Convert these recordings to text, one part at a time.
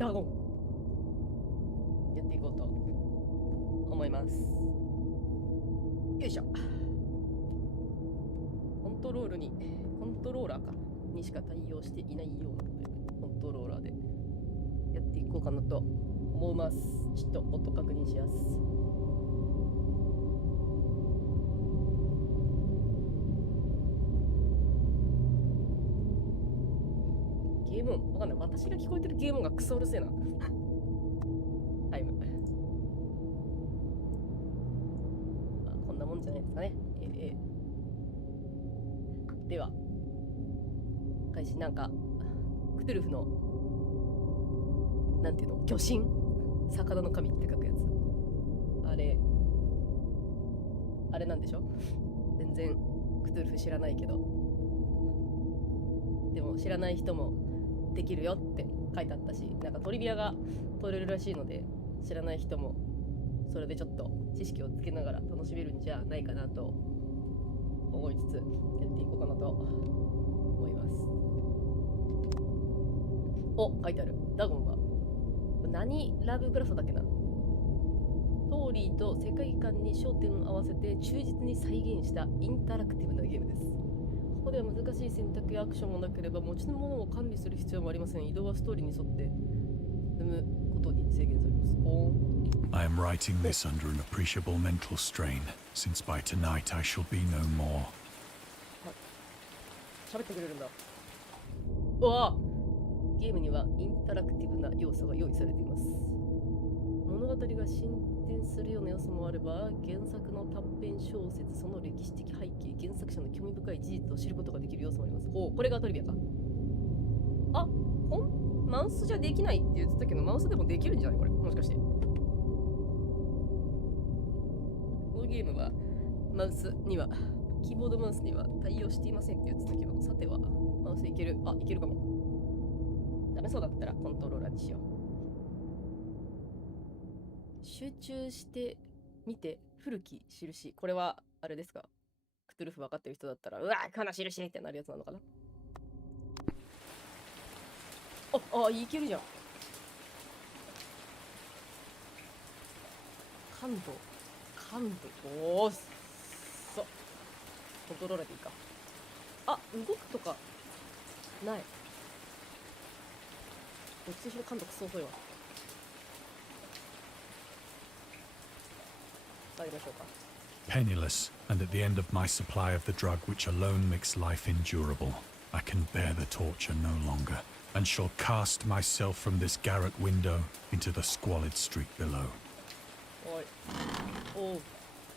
ダゴンやっていこうと思います。よいしょ。コントローラーかにしか対応していないようなので、コントローラーでやっていこうかなと思います。ちょっと音確認します。ゲーム音わかんない。私が聞こえてるゲーム音がクソうるせえな。タイム。こんなもんじゃないですかね。では開始。なんかクトゥルフのなんていうの、魚神、魚の神って書くやつ、あれなんでしょ。全然クトゥルフ知らないけど、でも知らない人もできるよって書いてあったし、なんかトリビアが取れるらしいので、知らない人もそれでちょっと知識をつけながら楽しめるんじゃないかなと思いつつやっていこうかなと思います。お、書いてある。ダゴンは何ラブクラフトだっけな。ストーリーと世界観に焦点を合わせて忠実に再現したインタラクティブなゲームです。ここでは難しい選択やアクションもなければ持ちのものを管理する必要もありません。移動はストーリーに沿って進むことに制限されます。I am writing this under an appreciable mental strain, since by tonight I shall be no more. 喋ってくれるんだ。うわ、ゲームにはインタラクティブな要素が用意されています。物語が進展するような要素もあれば、原作の短編小説、その歴史的背景、原作者の興味深い事実を知ることができる要素もあります。これがトリビアか。あ、マウスじゃできないって言ってたけど、マウスでもできるんじゃないこれ。もしかして。このゲームはマウスには、キーボードマウスには対応していませんって言ってたけど、さてはマウスいける。あ、いけるかも。ダメそうだったらコントローラーにしよう。集中してみて古き印。これはあれですか。クトゥルフ分かってる人だったら、うわーこの印ってなるやつなのかな。いけるじゃん。感度。おーっそ。コントローラーでいいか。あ、動くとかない。どっちにしろ感度クソ遅いわ。さあやりましょうか。Penniless, and at the end of my supply of the drug which alone makes life endurable, I can bear the torture no longer, and shall cast myself from this garret window into the squalid street below.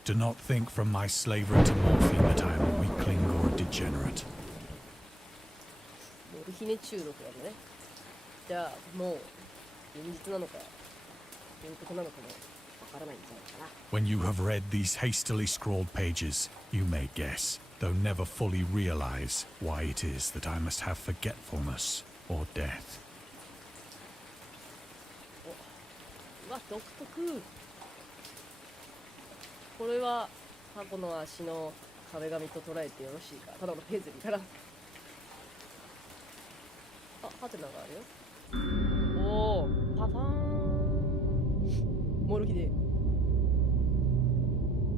Do not think from my slavery to morphine that I am a weakling or a degenerate. モルヒネ中毒なのね。じゃあもう現実なのか幻覚なのかもわからないんじゃないかな。When you have read these hastily scrawled pages, you may guess, though never fully realize, why it is that I must have forgetfulness or death. うわ、独特。これはタコの足の壁紙と捉えてよろしいか。ただのペズリから。あ、ハテナがあるよ。おー、パファーン。モルヒネ。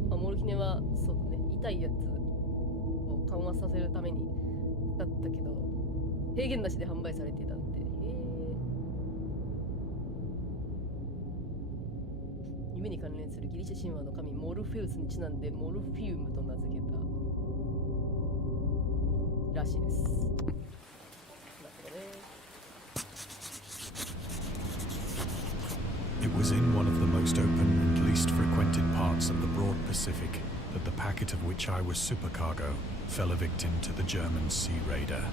モルヒネはそうだね、痛いやつを緩和させるためにだったけど、制限なしで販売されていたって。夢に関連するギリシャ神話の神モルフェウスにちなんでモルフィウムと名付けたらしいです。なるほどね。It was in one of the most open and least frequented parts of the broad Pacific that the packet of which I was supercargo fell a victim to the German sea raider.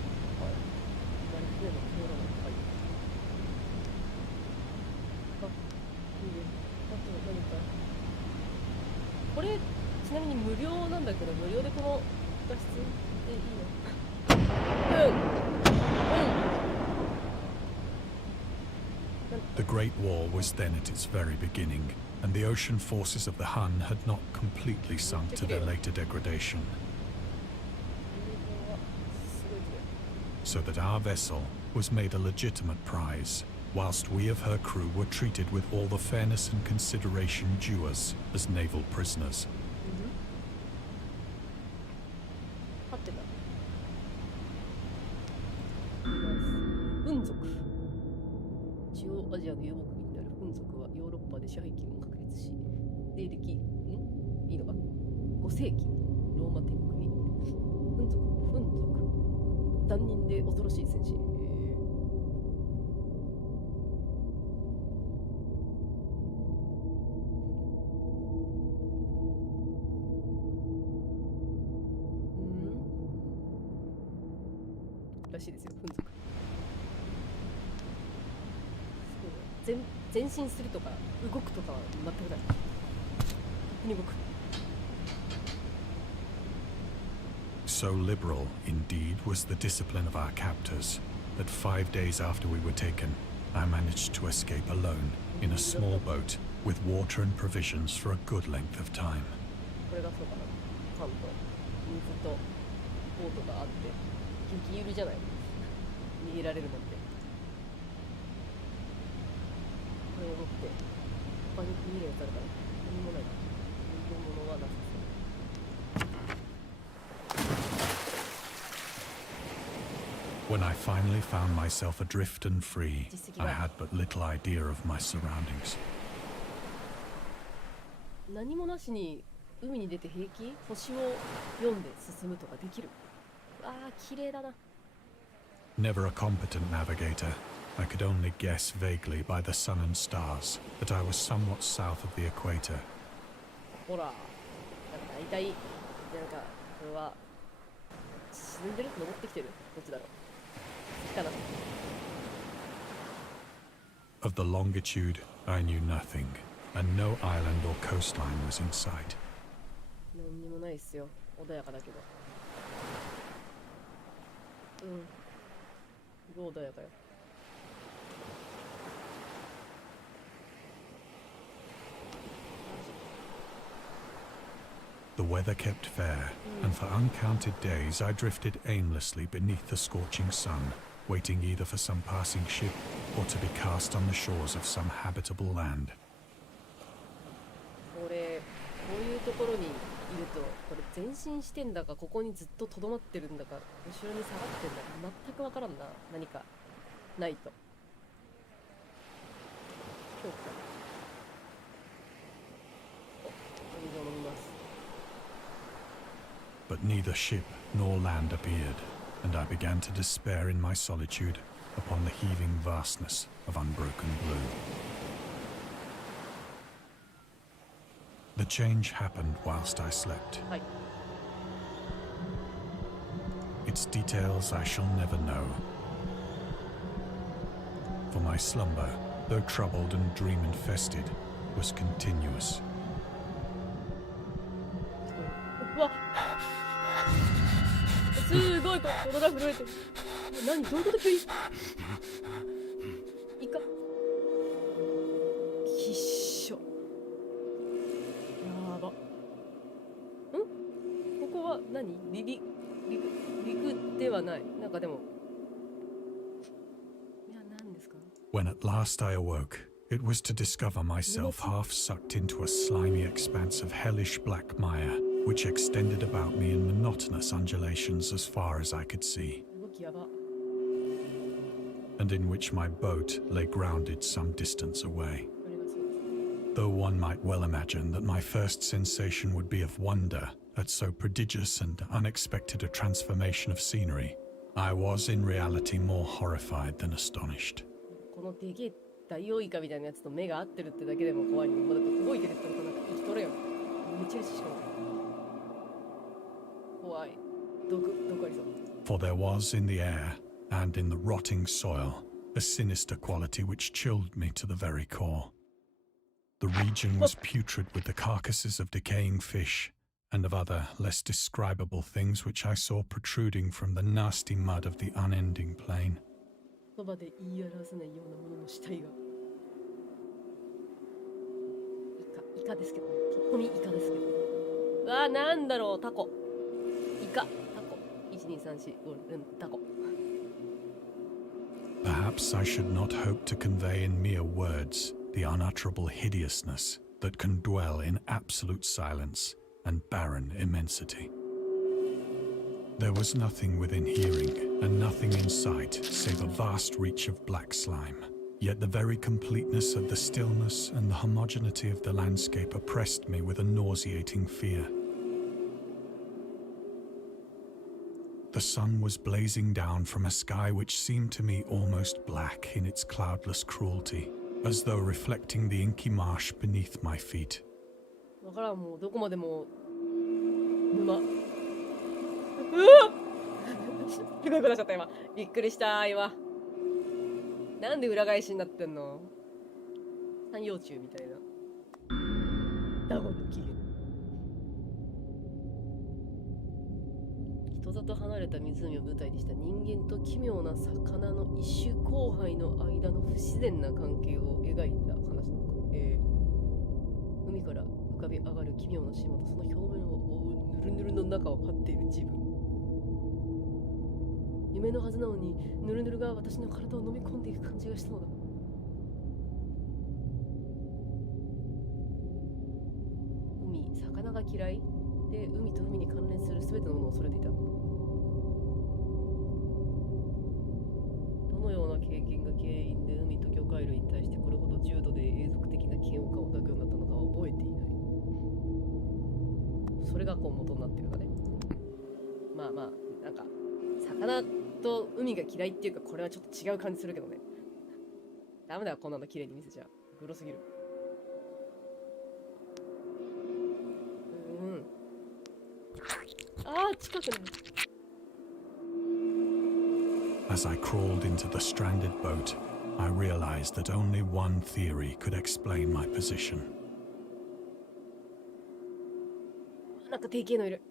これちなみに無料なんだけど、無料でこの画質でいいの？The Great War was then at its very beginning, and the ocean forces of the Hun had not completely sunk to their later degradation. So that our vessel was made a legitimate prize, whilst we of her crew were treated with all the fairness and consideration due us as naval prisoners. 合ってた。フン族。中央アジアの遊牧民であるフン族はヨーロッパで支配権を確立し、西暦、いいのか ?5 世紀、ローマ帝国に、フン族、残忍で恐ろしい戦士。らしいですよ、フン族。前進するとか動くとかは全くない。勝手に動く。So liberal, indeed, was the discipline of our captors, that 5 days after we were taken, I managed to escape alone in a small boat with water and provisions for a good length of time. これがそうかな。パンと水とボートがあって、激ゆるじゃない。逃げられるなんて。これを持って、他に逃げるやつあるから、何もない。逃げ物はなさそう。When I finally found myself adrift and free, I had but little idea of my surroundings. 何もなしに海に出て平気？星を読んで進むとかできる。ああ、綺麗だな。Never a competent navigator, I could only guess vaguely by the sun and stars that I was somewhat south of the equator. ほら、なんか大体、なんかこれは沈んでる？登ってきてる？どっちだろう？かな。Of the longitude, I knew nothing, and no island or coastline was in sight. 何にもないっすよ。穏やかだけど。うん。穏やかよ。The weather kept fair, and for uncounted days I drifted aimlessly beneath the scorching sun, waiting either for some passing ship or to be cast on the shores of some habitable land. これ、こういうところにいると、これ前進してんだか、ここにずっととどまってるんだか、後ろに下がってんだか、全くわからんな。何かないと。恐怖だ。お、お水を飲みます。But neither ship nor land appeared, and I began to despair in my solitude upon the heaving vastness of unbroken blue. The change happened whilst I slept. Its details I shall never know. For my slumber, though troubled and dream-infested, was continuous. うわっ、すごい、これが震えてる。何、どういうこと？急にイカきっしょ。やば。ん？ここは何？陸ではない。なんかでも、いや、何ですか？ When at last I awoke, it was to discover myself half sucked into a slimy expanse of hellish black mire, which extended about me in monotonous undulations as far as I could see, 動きやば。and in which my boat lay grounded some distance away. これがそうです。 Though one might well imagine that my first sensation would be of wonder at so prodigious and unexpected a transformation of scenery, I was in reality more horrified than astonished. このでけえダイオウイカみたいなやつと目が合ってるってだけでも怖いのに、まだ動いてるってことなんか生きとれよ。めっちゃしかも。怖い。毒ありそう。For there was in the air, and in the rotting soil, a sinister quality which chilled me to the very core. The region was putrid with the carcasses of decaying fish, and of other, less describable things which I saw protruding from the nasty mud of the unending plain. 言葉で言い表せないようなものの死体が。イカですけどね。ピッコミイカですけど。うわー、なんだろう、タコ。イカ、タコ。1、2、3、4、5、タコ。Perhaps perhaps I should not hope to convey in mere words the unutterable hideousness that can dwell in absolute silence and barren immensity. There was nothing within hearing and nothing in sight save a vast reach of black slime. Yet the very completeness of the stillness and the homogeneity of the landscape oppressed me with a nauseating fear. The sun was blazing down from a sky which seemed to me almost black in its cloudless cruelty, as though reflecting the inky marsh beneath my feet. わからん、もうどこまでも沼。うわすごいことしちゃった今。びっくりした今。なんで裏返しになってんの？三葉虫みたいな。ダゴンの起源。人里離れた湖を舞台にした人間と奇妙な魚の一種交配の間の不自然な関係を描いた話なのか。海から浮かび上がる奇妙な島とその表面を覆うヌルヌルの中を張っている自分。夢のはずなのにヌルヌルが私の体を飲み込んでいく感じがしたのだ。海、魚が嫌いで海と海に関連する全てのものを恐れていた。どのような経験が原因で海と魚介類に対してこれほど重度で永続的な嫌悪感を抱くようになったのかは覚えていない。それがこう元になってるんだね。まあまあなんか魚と海が嫌いっていうかこれはちょっと違う感じするけどね。ダメだよこんなの綺麗に見せちゃう。グロすぎる。ああ近くに。As I crawled into the stranded boat, I realized that only one theory could explain my position. なんか定型のいる。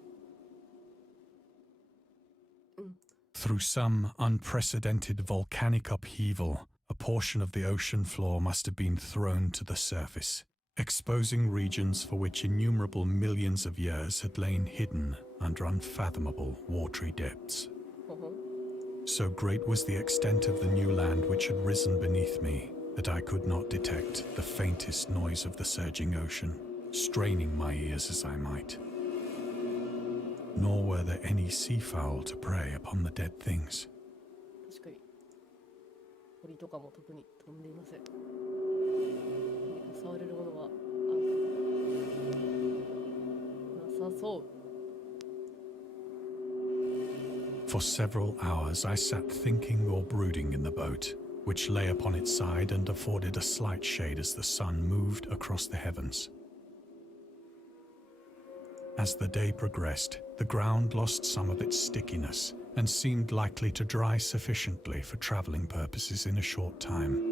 Through some unprecedented volcanic upheaval, a portion of the ocean floor must have been thrown to the surface, exposing regions for which innumerable millions of years had lain hidden under unfathomable watery depths. So great was the extent of the new land which had risen beneath me that I could not detect the faintest noise of the surging ocean, straining my ears as I might. Nor were there any seafowl to prey upon the dead things. 確かに鳥とかも特に飛んでいません。触れるものはなさそう。For several hours I sat thinking or brooding in the boat, which lay upon its side and afforded a slight shade as the sun moved across the heavens. As the day progressed, the ground lost some of its stickiness and seemed likely to dry sufficiently for traveling purposes in a short time.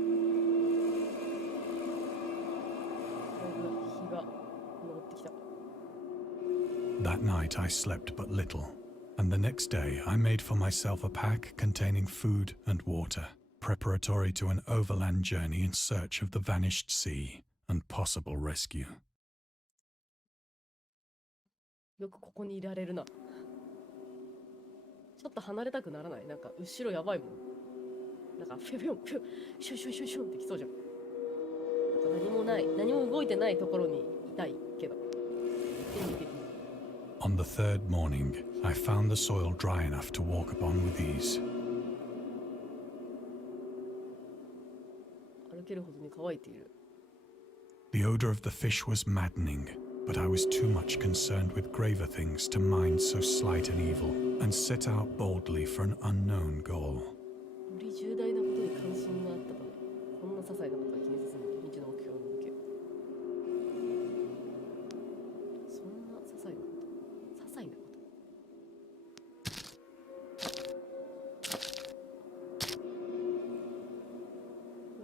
日が昇ってきた。 That night I slept but little, and the next day I made for myself a pack containing food and water, preparatory to an overland journey in search of the vanished sea and possible rescue. よくここにいられるな。ちょっと離れたくならない？なんか後ろやばいもん。なんかフィュフィュフィュシュシュシュシュンってきそうじゃん。なんか何もない、何も動いてないところにいたいけど。On the third morning, I found the soil dry enough to walk upon with ease. 歩けるほどに乾いている。 The odor of the fish was maddening, but I was too much concerned with graver things to mind so slight an evil, and set out boldly for an unknown goal. より重大なことに関心があったため、こんな些細なことは気にせずに未知の目標に向け。そんな些細なこと、些細なこと。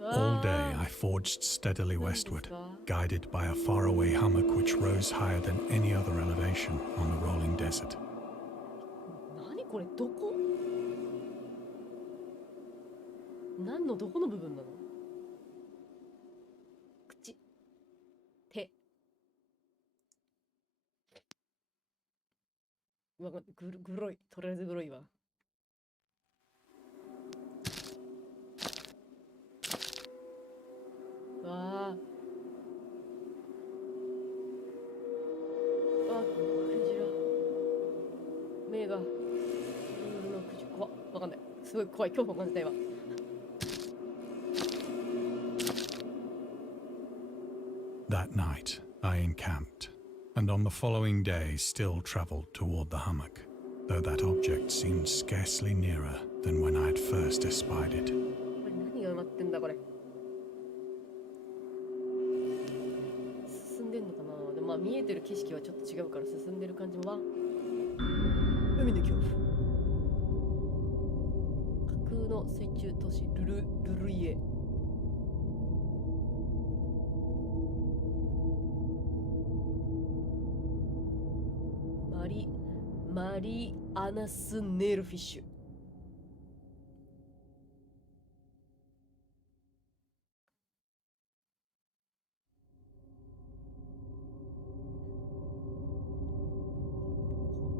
All day I forged steadily westward, guided by a faraway hummock which rose higher than any other elevation on the rolling desert. 何これどこ？何のどこの部分なの？口、手。うわ、グロい。とりあえずグロいわ。すごい怖い恐怖を感じた今。That night, I encamped, and on the following day still travelled toward the hummock, though that object seemed scarcely nearer than when I had first espied it. これ何が埋まってんだこれ。進んでんのかな。でもまあ見えてる景色はちょっと違うから進んでる感じもわ。海の恐怖。架空の水中都市ルルイエ。マリアナスネールフィッシュ。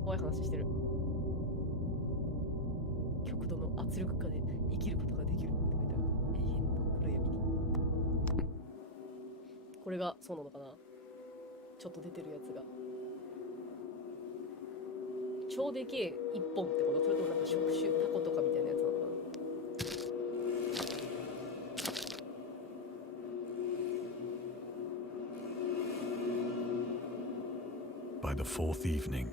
怖い話してる。極度の圧力下で生きることができるって書いてある。永遠の暗闇に。これがそうなのかな。ちょっと出てるやつが。超でけえ一本ってこと？それともなんか触手タコとかみたいなやつなのかな。By the fourth evening,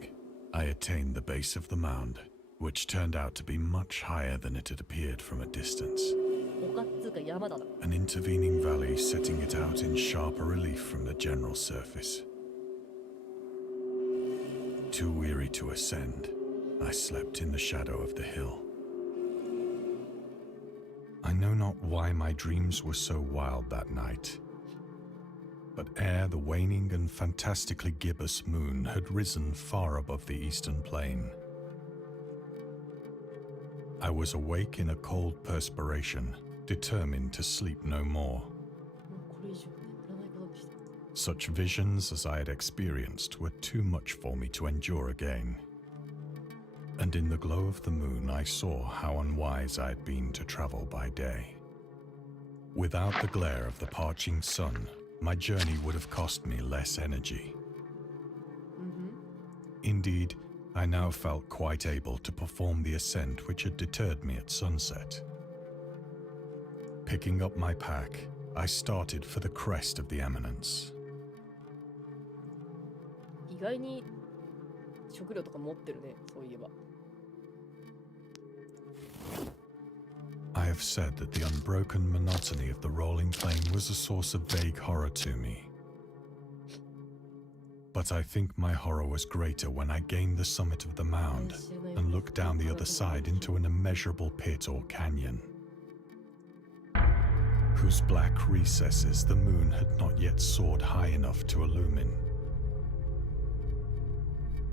I attained the base of the mound, which turned out to be much higher than it had appeared from a distance. 丘っつうか山だな。An intervening valley setting it out in sharper relief from the general surface. Too weary to ascend, I slept in the shadow of the hill. I know not why my dreams were so wild that night, but ere the waning and fantastically gibbous moon had risen far above the eastern plain, I was awake in a cold perspiration, determined to sleep no more. Such visions as I had experienced were too much for me to endure again. And in the glow of the moon I saw how unwise I had been to travel by day. Without the glare of the parching sun, my journey would have cost me less energy. Indeed, I now felt quite able to perform the ascent which had deterred me at sunset. Picking up my pack, I started for the crest of the eminence. 意外に食料とか持ってるね、そういえば。I have said that the unbroken monotony of the rolling plain was a source of vague horror to me. But I think my horror was greater when I gained the summit of the mound and looked down the other side into an immeasurable pit or canyon, whose black recesses the moon had not yet soared high enough to illumine.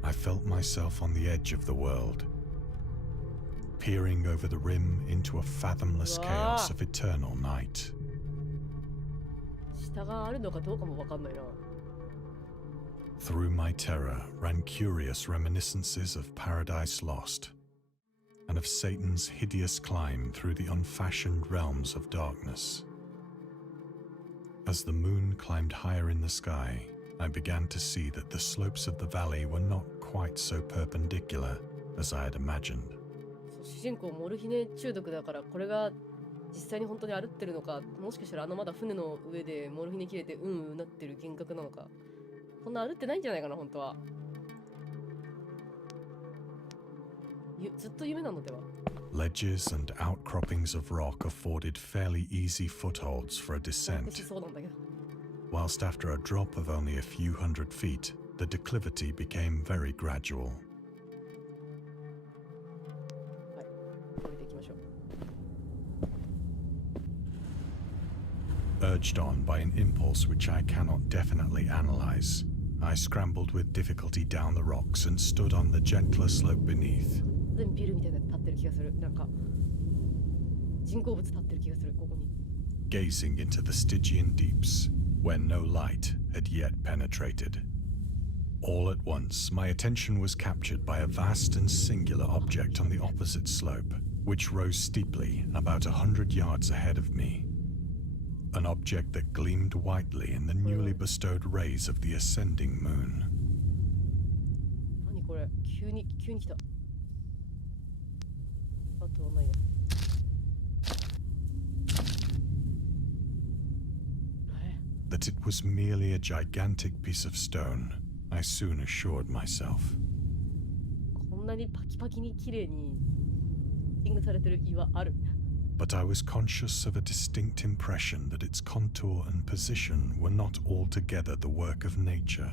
I felt myself on the edge of the world, peering over the rim into a fathomless chaos of eternal night. 下があるのかどうかもわかんないな。Through my terror ran curious reminiscences of Paradise Lost, and of Satan's hideous climb through the unfashioned realms of darkness. As the moon climbed higher in the sky, I began to see that the slopes of the valley were not quite so perpendicular as I had imagined. 主人公モルヒネ中毒だから、これが実際に本当に歩ってるのか、もしかしたらまだ船の上でモルヒネ切れてなってる幻覚なのか。こんな歩ってないんじゃないかな、本当は。ずっと夢なのでは。Ledges and outcroppings of rock afforded fairly easy footholds for a descent, そうなんだけど。whilst after a drop of only a few hundred feet, the declivity became very gradual. はい、降りていきましょう。Urged on by an impulse which I cannot definitely analyze, I scrambled with difficulty down the rocks and stood on the gentler slope beneath. 全ビルみたいなの立ってる気がする。なんか人工物立ってる気がする、ここに。Gazing into the Stygian deeps, where no light had yet penetrated. All at once, my attention was captured by a vast and singular object on the opposite slope, which rose steeply about 100 yards ahead of me. An object that gleamed whitely in the newly bestowed rays of the ascending moon. 何これ、急に来た。あ、ことはないな。That it was merely a gigantic piece of stone, I soon assured myself. こんなにパキパキに綺麗にセッティングされてる岩ある。But I was conscious of a distinct impression that its contour and position were not altogether the work of nature.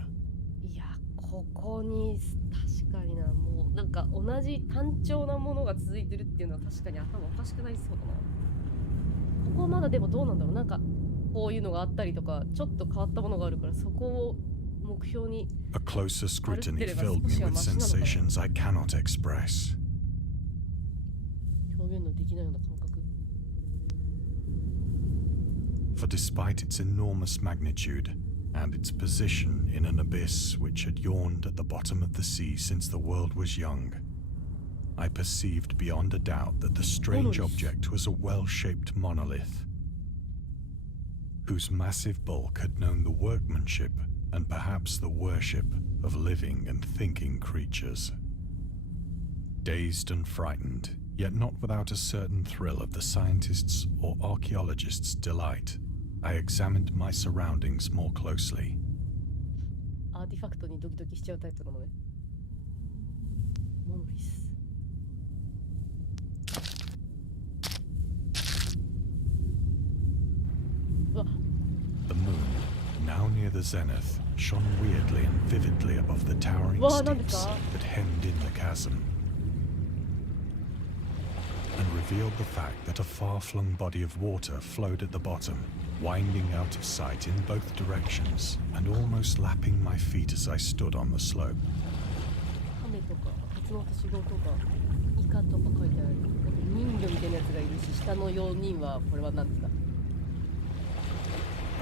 いや、ここに確かにな、もうなんか同じ単調なものが続いてるっていうのは確かに頭おかしくないそうだな。ここはまだでもどうなんだろう、なんかこういうのがあったりとかちょっと変わったものがあるから、そこを目標に A closer scrutiny filled me with sensations I cannot express. 表現のできないような感覚。 For despite its enormous magnitude and its position in an abyss which had yawned at the bottom of the sea since the world was young, I perceived beyond a doubt that the strange object was a well-shaped monolith, whose massive bulk had known the workmanship and perhaps the worship of living and thinking creatures. Dazed and frightened, yet not without a certain thrill of the scientist's or archaeologist's delight, I examined my surroundings more closely. アーティファクトにドキドキしちゃうタイプなのね。モノリス。うわ。The moon, now near the zenith, shone weirdly and vividly above the towering steeps that hemmed in the chasm, and revealed the fact that a far-flung body of water flowed at the bottom, winding out of sight in both directions and almost lapping my feet as I stood on the slope. 亀とか鉄の星号とかイカとか書いてある。人魚みたいなやつがいるし、下の4人はこれは何ですか？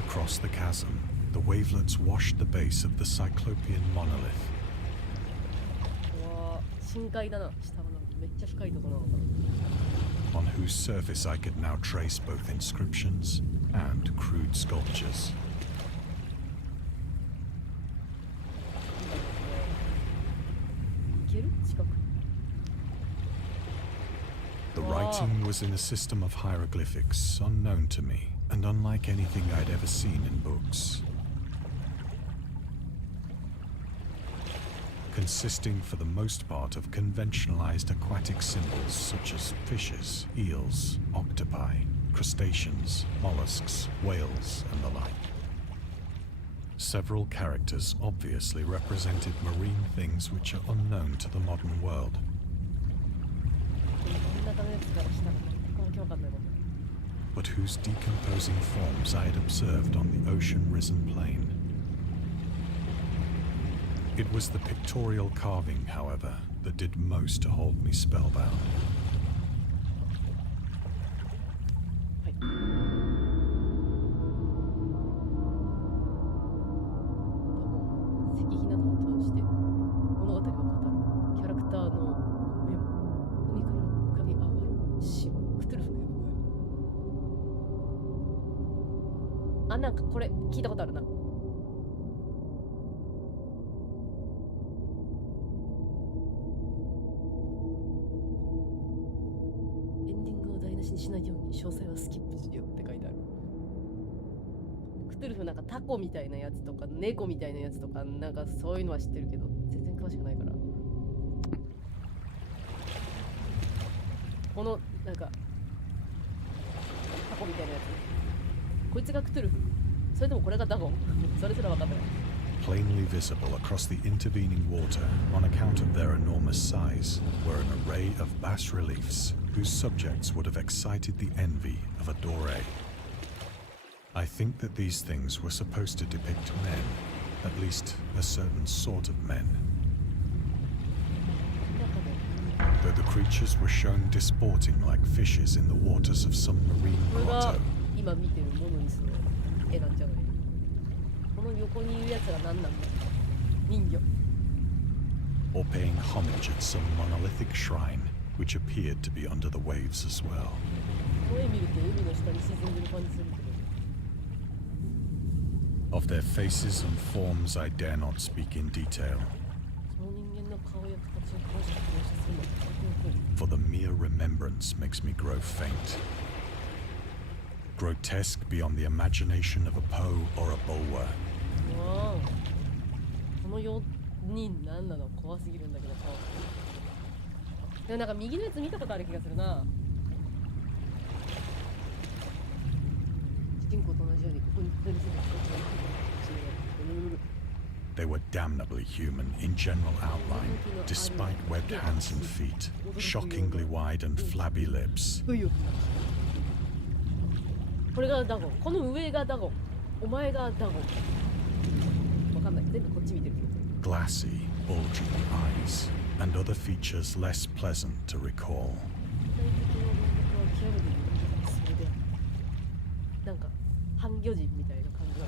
Across the chasm, the wavelets washed the base of the cyclopean monolith. うわー、深海だな。下はなんかめっちゃ深いところなのかな。On whose surface I could now trace both inscriptions and crude sculptures. The writing was in a system of hieroglyphics unknown to me and unlike anything I'd ever seen in books. Consisting for the most part of conventionalized aquatic symbols such as fishes, eels, octopi, crustaceans, mollusks, whales, and the like. Several characters obviously represented marine things which are unknown to the modern world. But whose decomposing forms I had observed on the ocean-risen plain. It was the pictorial carving, however, that did most to hold me spellbound. Ah, なんかこれ聞いたことあるな。エンディングを台無しにしないように詳細はスキップしようって書いてある。クトゥルフなんかタコみたいなやつとか猫みたいなやつとかなんかそういうのは知ってるけど全然詳しくないから。このなんかタコみたいなやつ、こいつがクトゥルフ、それともこれがダゴンそれすら分かってない。 Plainly visible across the intervening water on account of their enormous size were an array of bas-reliefs whose subjects would have excited the envy of a Doré. I think that these things were supposed to depict men, at least a certain sort of men. Though the creatures were shown disporting like fishes in the waters of some marine grotto. 今見てるモノリスの絵なんじゃない？この横にいるやつが何なんだ？人魚。 Or paying homage at some monolithic shrine, which appeared to be under the waves as well. この絵見ると海の下に沈んでる感じするけど。 Of their faces and forms I dare not speak in detail. その人間の顔や形を詳しく描写するのはとても濃い。for the mere remembrance makes me grow faint. Grotesque beyond the imagination of a Poe or a Bulwer. わあ、この4人何なの？怖すぎるんだけど顔。でもなんか右のやつ見たことある気がするな。主人公と同じようにここにたどり着いた人たちがいるかもしれない。They were damnably human in general outline, despite webbed hands and feet, shockingly wide and flabby lips. これがダゴン。この上がダゴン。お前がダゴン。わかんない。全部こっち見てる。Glassy, bulging eyes, and other features less pleasant to recall. なんか半魚人みたいな感じだ。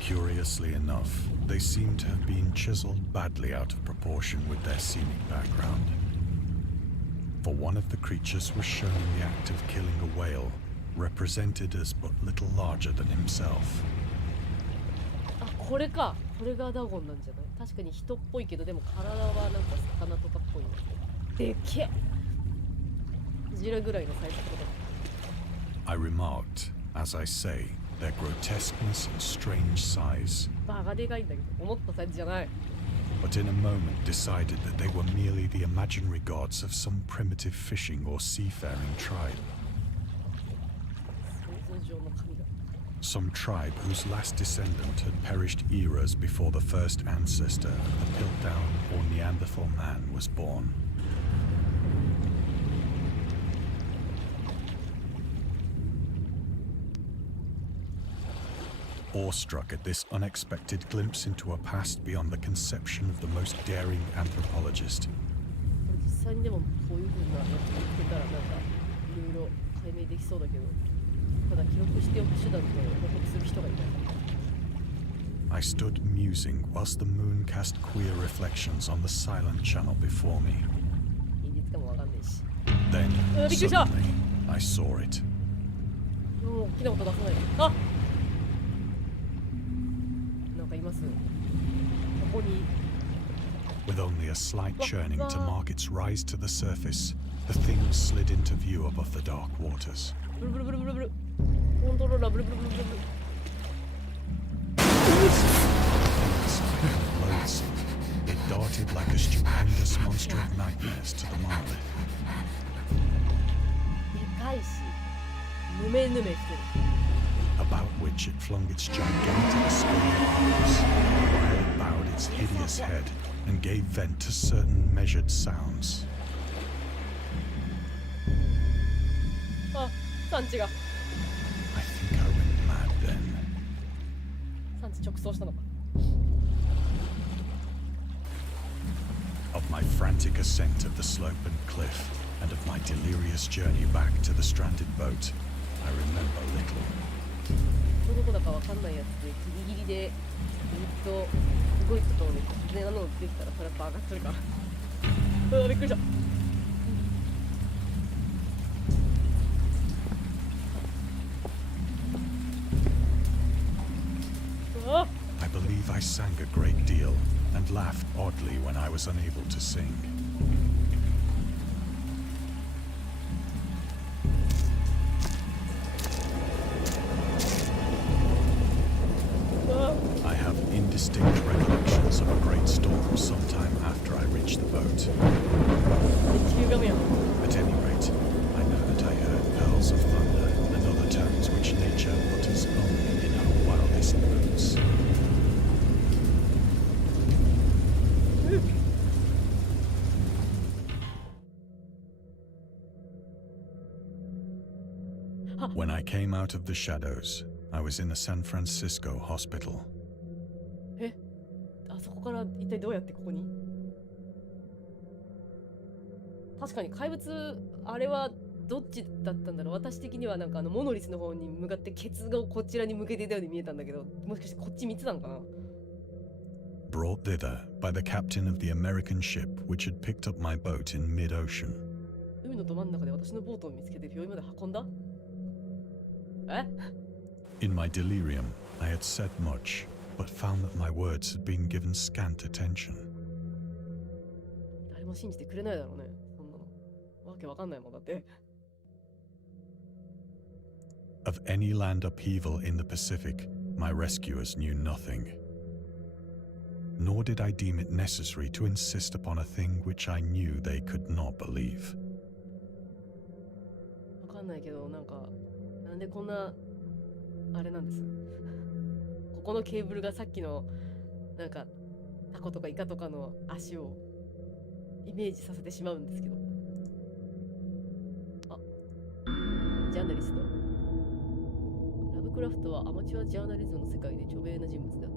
Curiously enough, they seem to have been chiseled badly out of proportion with their scenic background. For one of the creatures was shown in the act of killing a whale, represented as but little larger than himself. あ、これか。これがダゴンなんじゃない？確かに人っぽいけど、でも体はなんか魚とかっぽいね。でっけえ。クジラぐらいのサイズってことだ。I remarked, as I say, their grotesqueness and strange size. バカでかいんだけど、思ったサイズじゃない。But in a moment decided that they were merely the imaginary gods of some primitive fishing or seafaring tribe. 想像上の神だ。Some tribe whose last descendant had perished eras before the first ancestor of the Piltdown or Neanderthal man was born. Awestruck at this unexpected glimpse into a past beyond the conception of the most daring anthropologist, 実際にでもこういう風なやつ言ってたらなんかいろいろ解明できそうだけど、ただ記録しておく手段と報告する人がいない。 I stood musing whilst the moon cast queer reflections on the silent channel before me. 現実かもわかんないし。 Then, びっくりした。 suddenly, I saw it. もう大きな音出さないで。あ、なんかいます。ここに。 With only a slight churning to mark its rise to the surface, the thing slid into view above the dark waters. ブルブルブルブルブル。コントローラーブルブルブルブルブル。 Loathsome, it darted like a stupendous monster of nightmares to the monolith. でかいし、ヌメヌメしてる。 About which it flung its gigantic scaly arms, while it bowed its hideous head and gave vent to certain measured sounds. あ、産地が。 I think I went mad then. 産地直送したのか。 Of my frantic ascent of the slope and cliff, and of my delirious journey back to the stranded boat, I remember little. どこだかわかんないやつでギリギリでずっと動いたと思う。突然あの出てきたらそれやっぱ上がってるから。うわ、びっくりした。うわ。 I believe I sang a great deal and laughed oddly when I was unable to sing. I have indistinct recollections of a great storm sometime after I reached the boat. 地球ガムやん。 At any rate, I know that I heard pearls of thunder and other tones which nature utters only in her wildest moods. あ、 When I came out of the shadows, I was in a San Francisco hospital. え、あそこから一体どうやってここに？確かに怪物、あれはどっちだったんだろう。私的にはなんかモノリスの方に向かってケツをこちらに向けていたように見えたんだけど、もしかしてこっち見てたのかな？ Brought thither by the captain of the American ship which had picked up my boat in mid-ocean. 海のど真ん中で私のボートを見つけて病院まで運んだ？え？ In my delirium, I had said much, but found that my words had been given scant attention. 誰も信じてくれないだろうね。そんなの。わわけわかんないもんだって。Of any land upheaval in the Pacific, my rescuers knew nothing. Nor did I deem it necessary to insist upon a thing which I knew they could not believe. わかんないけど、なんか、なんでこんな、あれなんです。ここのケーブルがさっきの、なんか、タコとかイカとかの足をイメージさせてしまうんですけど。あ、ジャーナリスト。ラブクラフトはアマチュアジャーナリズムの世界で著名な人物であった。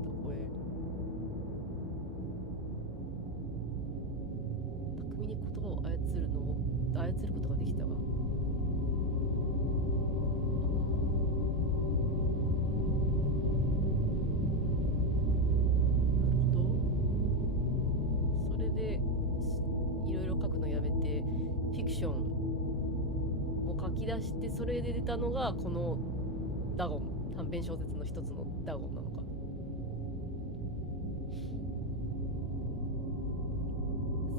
巧みに言葉を操ることができたわ。フィクションを書き出して、それで出たのがこのダゴン、短編小説の一つのダゴンなのか。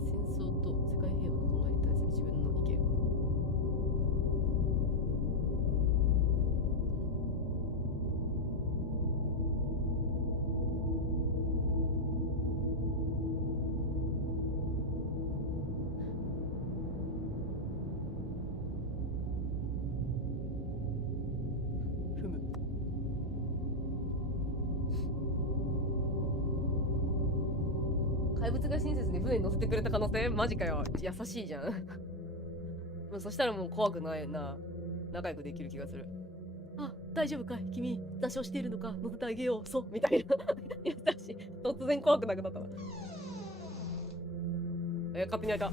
戦争と世界平和の考えに対する自分の意見。怪物が親切に船に乗せてくれた可能性？マジかよ。優しいじゃん。そしたらもう怖くないな。仲良くできる気がする。あ、大丈夫かい君、座礁しているのか乗せてあげよう。そう、みたいな。優しい。突然怖くなくなったわ。勝手に開いた。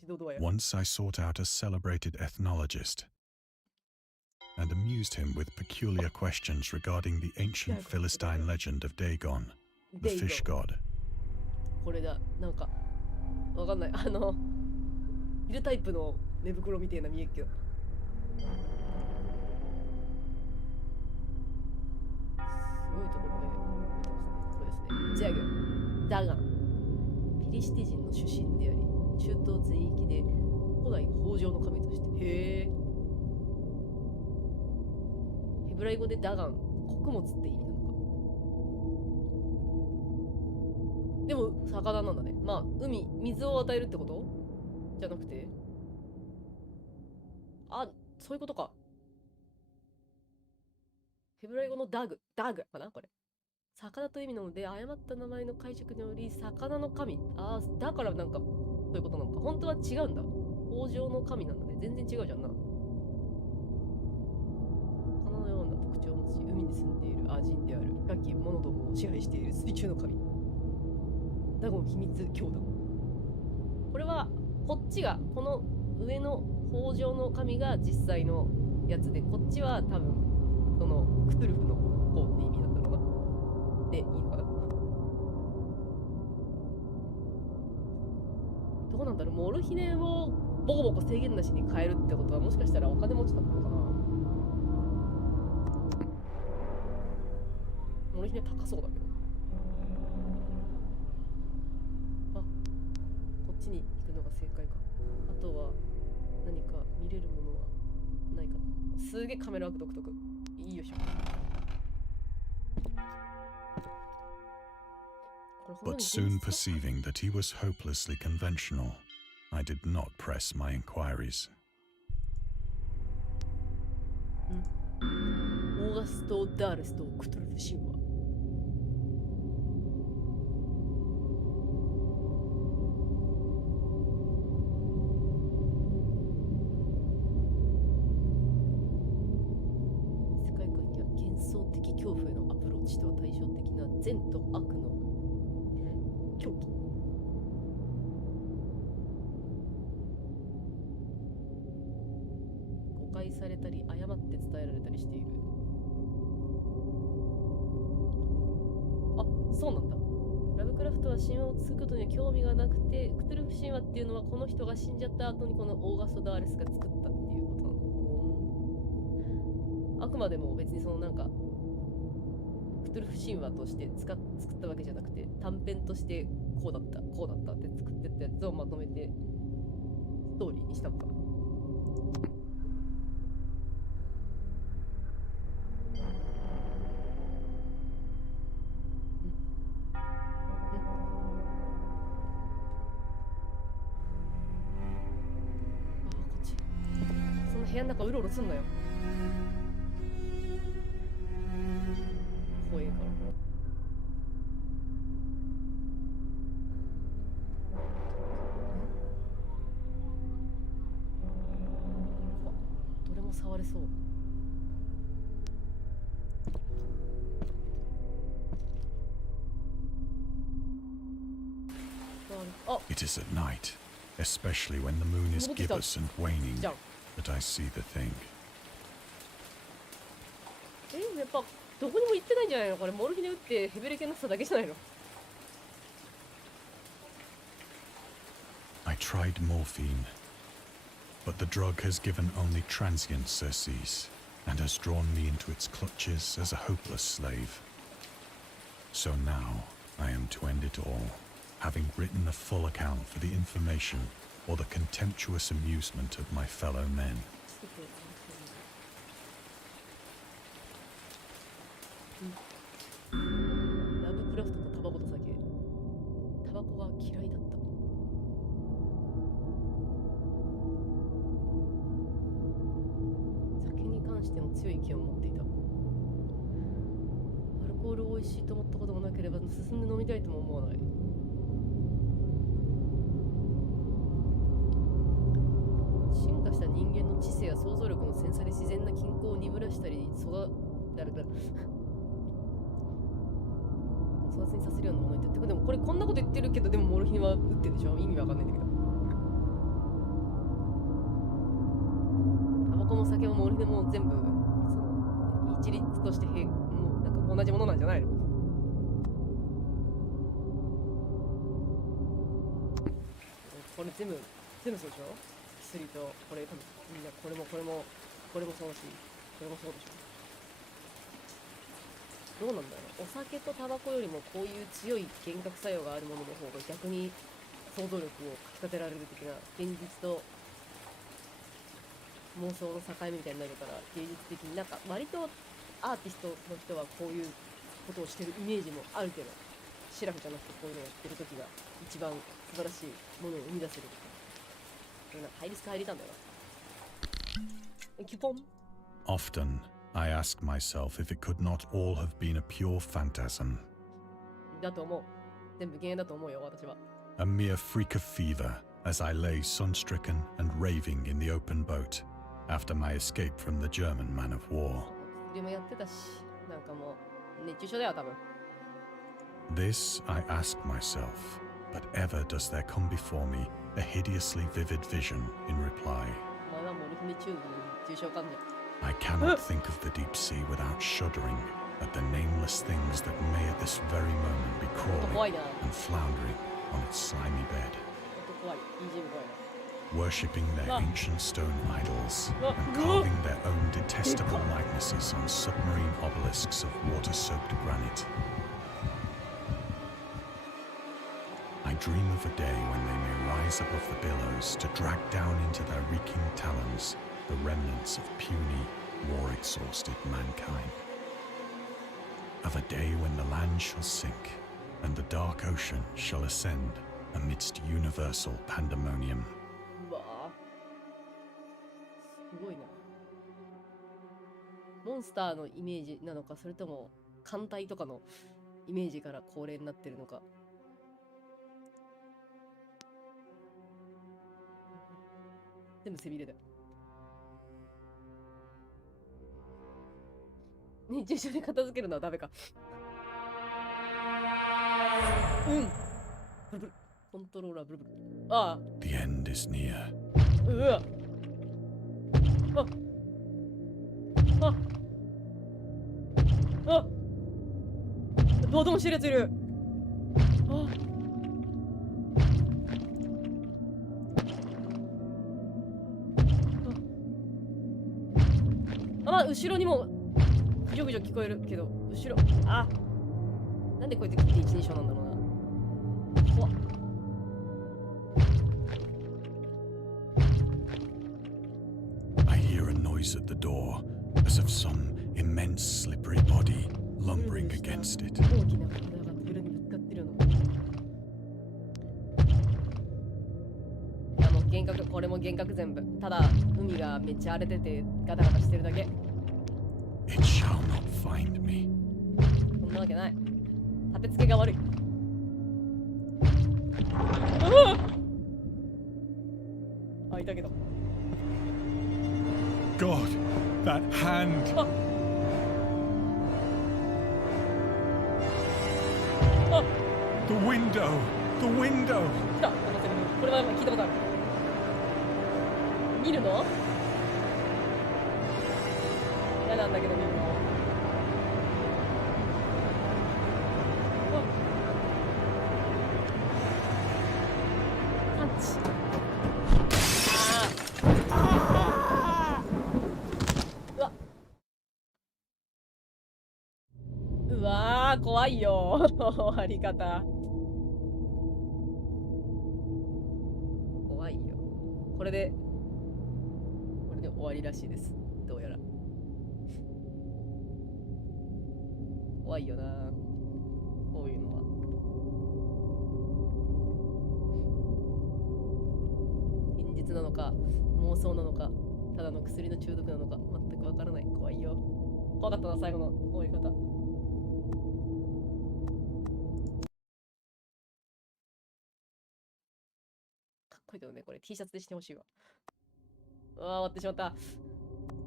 自動ドアや。Once I sought out a celebrated ethnologist and amused him with peculiar questions regarding the ancient Philistine legend of Dagon, the fish god. これだ。なんかわかんない。いるタイプの寝袋みたいな見えっけど。すごいところで見てますね。これですね。ジャグ、ダガン。ピリシテ人の出身であり、中東全域で古代豊穣の神として。へえ。ヘブライ語でダガン、穀物って意味なのか。でも魚なんだね。まあ水を与えるってことじゃなくて、あ、そういうことか。ヘブライ語のダグかなこれ。魚という意味なので、誤った名前の解釈により、魚の神。ああ、だからなんか、そういうことなのか。本当は違うんだ。豊穣の神なんだね。全然違うじゃんな。魚のような特徴を持ち、海に住んでいるアジンである。深き者どもを支配している水中の神。ダゴン秘密教団。これは、こっちが、この上の豊穣の神が実際のやつで、こっちは多分、そのクトゥルフの方って意味なんだろうな。でいいのかな。どうなんだろう。モルヒネをボコボコ制限なしに変えるってことは、もしかしたらお金持ちだったのかな。モルヒネ高そうだけど。あ、こっちに行くのが正解か。あとは何か見れるものはないかな。すげえカメラワーク独特。いいよしょ。But soon perceiving that he was hopelessly conventional, I did not press my inquiries. オーガスト・ダーレスとクトゥルフ神話。世界観には幻想的恐怖へのアプローチとは対照的な善と悪の狂気。誤解されたり誤って伝えられたりしている。あ、そうなんだ。ラブクラフトは神話を作ることには興味がなくて、クトゥルフ神話っていうのはこの人が死んじゃった後にこのオーガスト・ダーレスが作ったっていうことなの。あくまでも別にそのなんかクトゥルフ神話として作ったわけじゃなくて、短編としてこうだったって作ってったやつをまとめて通りにしたのかな。部屋の中うろうろすんなよ。怖えから。どれも触れそう。あ、It is at night, especially when the moon is gibbous and waning, that I see the thing. やっぱどこにも行ってないんじゃないのこれ。モルヒネ打ってヘベレケになってただけじゃないの。I tried morphine, but the drug has given only transient surcease and has drawn me into its clutches as a hopeless slave. So now I am to end it all, having written a full account for the information or the contemptuous amusement of my fellow men. ラブクラフトとタバコと酒。タバコが嫌いだった。酒に関しても強い意見を持っていた。アルコールを美味しいと思ったこともなければ進んで飲みたいとも思わない。進化した人間の知性や想像力のセンサで自然な均衡を鈍らしたり粗末にさせるようなものに言って。でもこれこんなこと言ってるけど、でもモルヒネは打ってるでしょ。意味わかんないんだけど。タバコも酒もモルヒネも全部その一律としてもうなんか同じものなんじゃないの。これ全部そうでしょ。薬とこれ多分みんなこれもそうだし、これもそうでしょ。どうなんだろう。お酒とタバコよりもこういう強い幻覚作用があるものの方が逆に想像力をかき立てられる的な、現実と妄想の境目みたいになるから、芸術的になんか割とアーティストの人はこういうことをしてるイメージもあるけど、シラフじゃなくてこういうのをやってる時が一番素晴らしいものを生み出せる。なんかハイリスク入れたんだよな。キュポン。 Often I ask myself if it could not all have been a pure phantasm. だと思う。全部幻影だと思うよ、私は。A mere freak of fever as I lay sun-stricken and raving in the open boat after my escape from the German man of war. 薬もやってたし、なんかもう熱中症だよ、多分。This I ask myself, but ever does there come before me a hideously vivid vision in reply. お前はモルヒネ中重症患者。I cannot think of the deep sea without shuddering at the nameless things that may at this very moment be crawling and floundering on its slimy bed, worshipping their ancient stone idols and carving their own detestable likenesses on submarine obelisks of water-soaked granite. I dream of a day when they may rise above the billows to drag down into their reeking talons the remnants of puny, war-exhausted mankind. Of a day when the land shall sink and the dark ocean shall ascend amidst universal pandemonium. うわぁ、すごいな。モンスターのイメージなのか、それとも艦隊とかのイメージから恒例になってるのか。全部背びれだよ。熱中症で片付けるのはダメか。ブルブル。コントローラーブルブル。ああ。The end is near. うわ。どうでもしてるやついる。後ろにもぐじょぐじょ聞こえるけど、後ろ、なんでこうやって切って一人称なんだろうな。怖っ。noise at the door, as of some immense slippery body lumbering against it. 大きな体が扉にぶつかってるの。いやもう幻覚、これも幻覚全部。ただ海がめっちゃ荒れててガタガタしてるだけ。It shall not find me. そんなわけない。立て付けが悪い。あ、いたけど。God, that hand! あ、 The window! The window! 来た、このセリフ。これは聞いたことある。見るの？嫌なんだけど見るの。パンチ。うわー、怖いよ終わり方。怖いよ。これで終わりらしいです。どうやら。怖いよな、こういうのは。現実なのか妄想なのか、ただの薬の中毒なのか全くわからない。怖いよ。怖かったな、最後の終わり方。かっこいいけどね、これ T シャツでしてほしいわ。うわー、終わってしまった。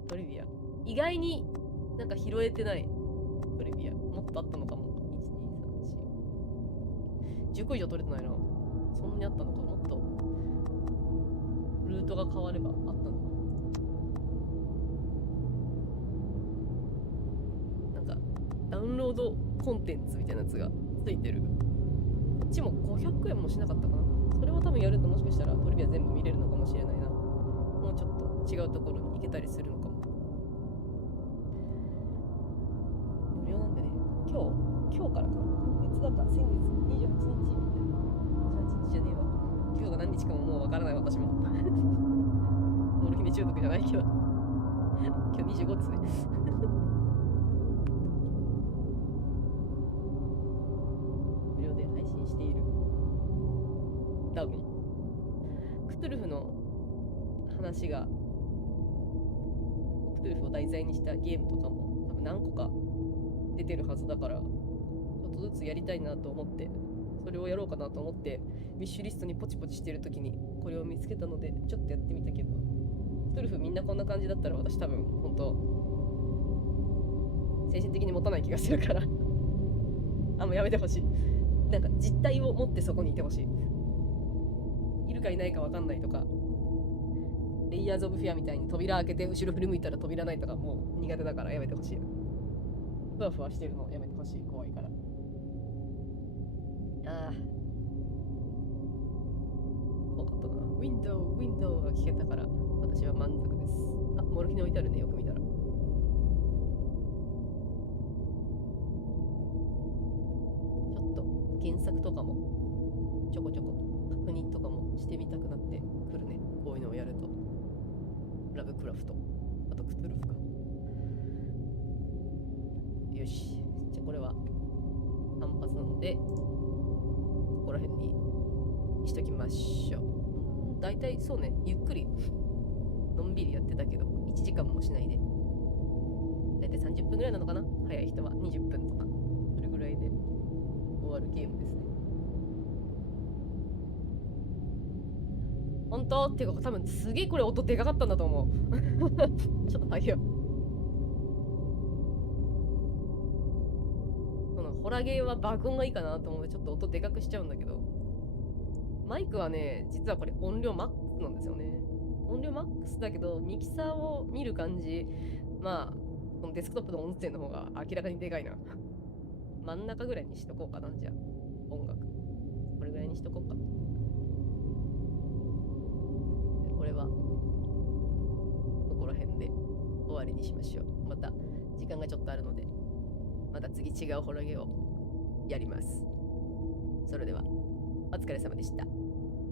トリビア。意外になんか拾えてない。トリビア。もっとあったのかも。1、2、3、4。10個以上取れてないな。そんなにあったのか。もっとルートが変わればあったのか。なんかダウンロードコンテンツみたいなやつがついてる。こっちも500円もしなかったかな。それを多分やるともしかしたらトリビア全部見れるのかもしれないな。もうちょっと違うところに行けたりするのかも。無料なんでね。今日からか。今月だか先月28日。28日じゃねえわ。今日が何日かももうわからない私も。モルヒネ中毒じゃないけど。今日25ですね。無料で配信しているダゴン。クトゥルフの話が、クトゥルフを題材にしたゲームとかも多分何個か出てるはずだから、ちょっとずつやりたいなと思って、それをやろうかなと思ってウィッシュリストにポチポチしてる時にこれを見つけたのでちょっとやってみたけど、クトゥルフみんなこんな感じだったら私多分本当精神的に持たない気がするからもうやめてほしい。なんか実態を持ってそこにいてほしい。いるかいないか分かんないとか、レイヤーズ・オブ・フィアみたいに扉開けて後ろ振り向いたら扉ないとかもう苦手だからやめてほしい。ふわふわしてるのやめてほしい。怖いから。怖かったな。ウィンドウが聞けたから私は満足です。モルヒネ置いてあるね、よく見たら。ちょっと原作とかもちょこちょこ確認とかもしてみたくなってくるね、こういうのをやると。ラブクラフト、あとクトゥルフか。よし、じゃあこれは単発なのでここら辺にしときましょう。だいたいそうね、ゆっくりのんびりやってたけど1時間もしないで、だいたい30分ぐらいなのかな。早い人は20分とかそれぐらいで終わるゲームですね。本当っていうか多分すげえこれ音でかかったんだと思うちょっと大変。このホラゲーは爆音がいいかなと思ってちょっと音でかくしちゃうんだけど、マイクはね実はこれ音量マックスなんですよね。音量マックスだけどミキサーを見る感じ、まあこのデスクトップの音声の方が明らかにでかいな真ん中ぐらいにしとこうかな。じゃあ音楽これぐらいにしとこうか。これはここら辺で終わりにしましょう。また時間がちょっとあるのでまた次違うホラゲをやります。それではお疲れ様でした。